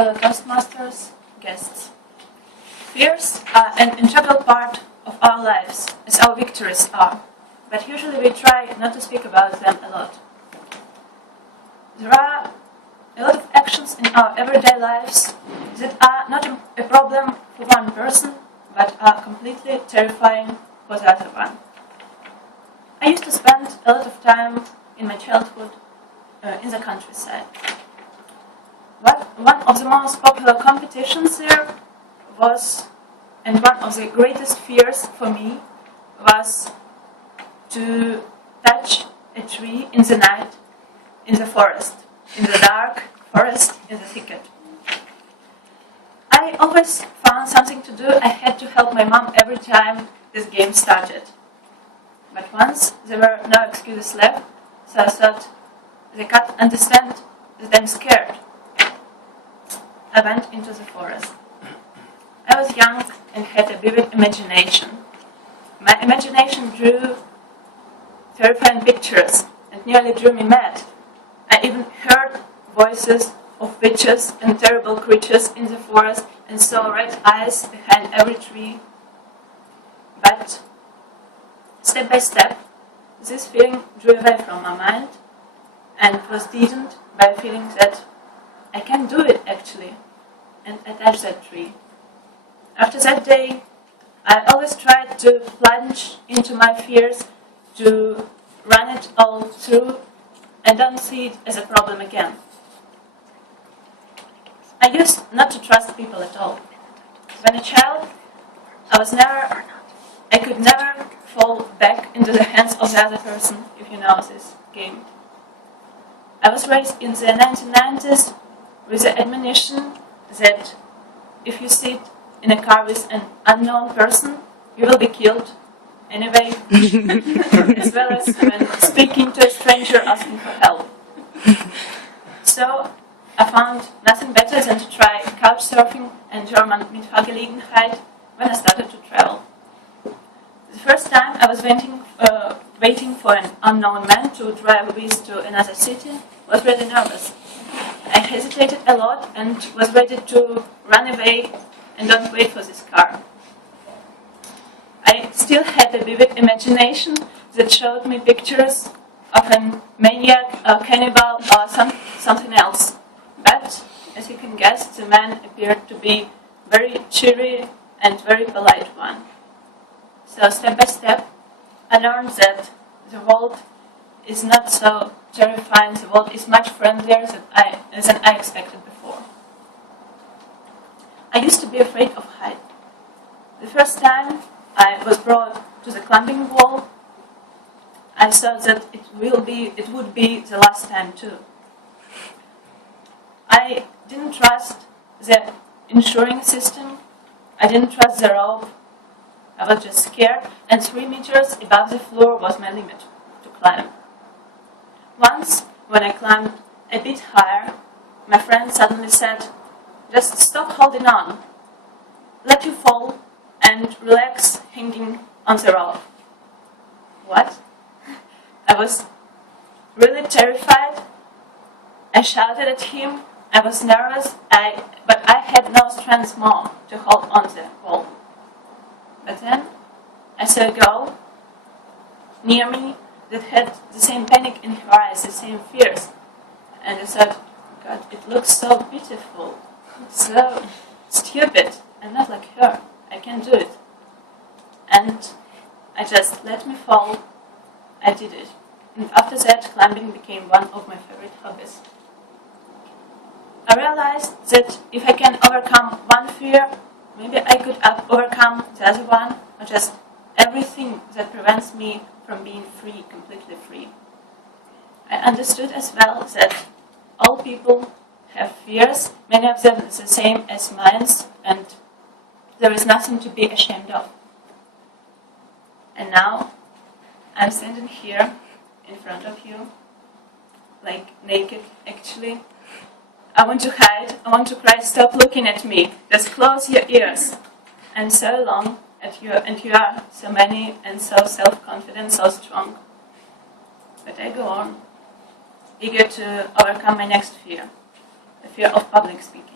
fellow Toastmasters, guests. Fears are an integral part of our lives, as our victories are, but usually we try not to speak about them a lot. There are a lot of actions in our everyday lives that are not a problem for one person, but are completely terrifying for the other one. I used to spend a lot of time in my childhood in the countryside. One of the most popular competitions there was, and one of the greatest fears for me was to touch a tree in the night, in the forest, in the dark forest, in the thicket. I always found something to do. I had to help my mom every time this game started. But once there were no excuses left, so I thought they can't understand that I'm scared. I went into the forest. I was young and had a vivid imagination. My imagination drew terrifying pictures and nearly drew me mad. I even heard voices of witches and terrible creatures in the forest and saw red eyes behind every tree. But step by step, this feeling drew away from my mind and was deadened by a feeling that I can do it actually, and I touched that tree. After that day, I always tried to plunge into my fears, to run it all through, and don't see it as a problem again. I used not to trust people at all. When a child, I could never fall back into the hands of the other person, if you know this game. I was raised in the 1990s with the admonition that if you sit in a car with an unknown person, you will be killed anyway, as well as when speaking to a stranger asking for help. So I found nothing better than to try couchsurfing and German Mitfahrgelegenheit when I started to travel. The first time I was waiting for an unknown man to drive with to another city, was really nervous. I hesitated a lot and was ready to run away and don't wait for this car. I still had a vivid imagination that showed me pictures of a maniac, a cannibal, or something else. But, as you can guess, the man appeared to be very cheery and very polite one. So step by step, I learned that the world is not so terrifying, the world is much friendlier than I expected before. I used to be afraid of height. The first time I was brought to the climbing wall, I thought that it would be the last time too. I didn't trust the insuring system, I didn't trust the rope, I was just scared, and 3 meters above the floor was my limit to climb. Once, when I climbed a bit higher, my friend suddenly said, "Just stop holding on, let you fall, and relax hanging on the rope." What? I was really terrified. I shouted at him. I was nervous, but I had no strength more to hold on the wall. But then I saw a girl near me that had the same panic in her eyes, the same fears. And I thought, God, it looks so beautiful, so stupid. I'm not like her. I can do it. And I just let me fall. I did it. And after that, climbing became one of my favorite hobbies. I realized that if I can overcome one fear, maybe I could overcome the other one, or just everything that prevents me from being free, completely free. I understood as well that all people have fears, many of them the same as mine, and there is nothing to be ashamed of. And now, I'm standing here in front of you, like naked actually. I want to hide, I want to cry, stop looking at me, just close your ears. I'm so long at you, and you are so many and so self-confident, so strong. But I go on, eager to overcome my next fear, the fear of public speaking.